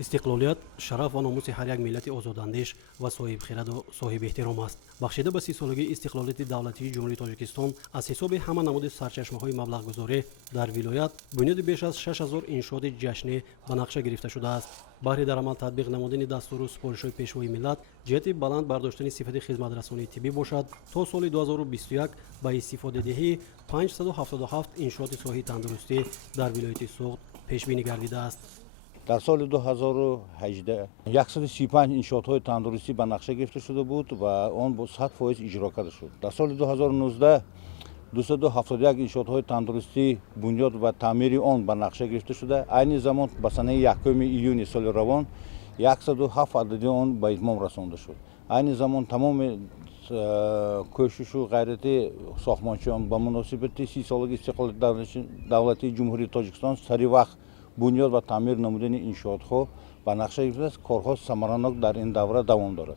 استقلالیت شرف و ناموس هر یک ملت آزاداندیش و صاحب خرد و صاحب احترام است. بخشیده به 30 سالگی استقلالیت دولتی جمهوری تاجیکستان از حساب همه نمود سرچشمه‌های مبلغ گذاری در ولایت بنیاد بیش از 6000 انشاد جشنی به نقشه گرفته شده است. بهره درآمد تطبیق نمودن دستور و سپارش‌های پیشوای ملت جهت بلند برداشتن صفت خدمترسانی طبی باشد تا سال 2021 به استفاده دهی 577 انشاد صحی تندرستی در ولایت سوخت پیش بینی گردیده است. در سال 2018 135 انشاءات تندرستی به نقشه گرفته شده بود و آن با 100% اجرا کرده شد. در سال 2019 271 انشاءات تندرستی بنیاد و تعمیر آن به نقشه گرفته شده. عین زمان به سنه 1 ایون سال روان 107 عددی آن به اتمام رسانده شد. عین زمان تمام کوشش و غیرت ساختمانچیان با مناسبت 30 سالگی استقلال دولتی جمهوری تاجیکستان سری وقت بنیاد و تعمیر نمودن انشاءات به نقشه گرفته است. کارها ثمراناک در این دوره دوام دارد.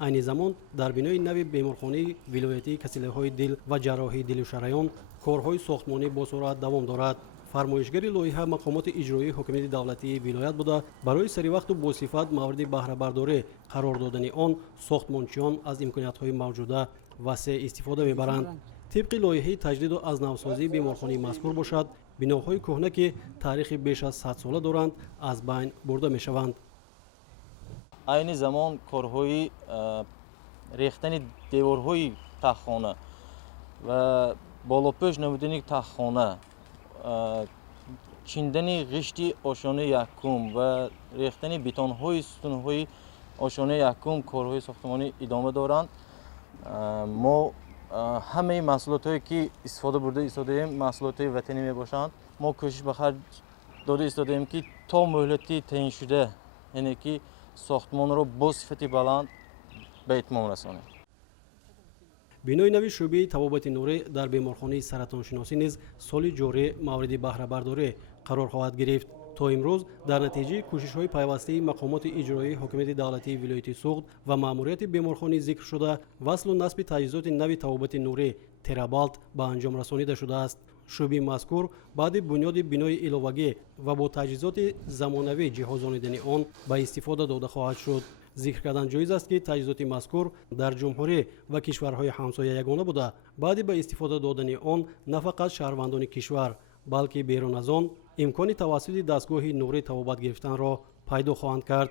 عین زمان در بینای نو بیمارخانه ولایتی کسیله‌های دل و جراحی دل و شریان کارهای ساختمانی با سرعت دوام دارد. فرمایشگری لایحه مقامات اجرایی حکومت دولتی ولایت بوده برای سری وقت و با صفت مورد بهره برداری قرار دادن آن ساختمانچیان از امکانیت‌های موجوده وسیع استفاده می‌برند. طبق لایحه تجدید و از نوسازی بیمارخانه مذکور باشد بناهای کهنه که تاریخ بیش از 100 ساله دارند از بین برده می‌شوند. عین زمان کارهای ریختن دیوارهای تختخانه و بالاپوش نمودن تختخانه، چیندن غشتی آشانه یکم و ریختن بتون‌های ستون‌های آشانه یکم کارهای ساختمانی ادامه دارند. ما همه محصولاتی که استفاده برده ایستادیم محصولات وطنی می باشند. ما کوشش به خرج داده ایستادیم که تا مهلتی تعیین شده یعنی که ساختمان را با صفت بلند به اتمام رسانیم. بینای نوی شعبه طبابت نوری در بیمارخانه سرطان شناسی نیز سال جاری مورد بهره برداری قرار خواهد گرفت. تا امروز در نتیجه کوشش‌های پیوسته مقامات اجرایی حکومت دولتی ولایت سوخت و ماموریت بیمارخانه ذکر شده وصل و نصب تجهیزات نوی طبابت نوری ترابالت به انجام رسانیده شده است. شعبه مذکور بعد بنیاد بینای علاوگی و با تجهیزات زمانوی جهازانیدن آن به استفاده داده خواهد شد. ذکر کردن جایز است که تجهیزات مذکور در جمهوری و کشورهای همسایه یگانه بوده بعد به استفاده دادن آن نه فقط شهروندان کشور بلکه بیرون از آن امکان توسط دستگاه نوری طبابت گرفتن را پیدا خواهند کرد.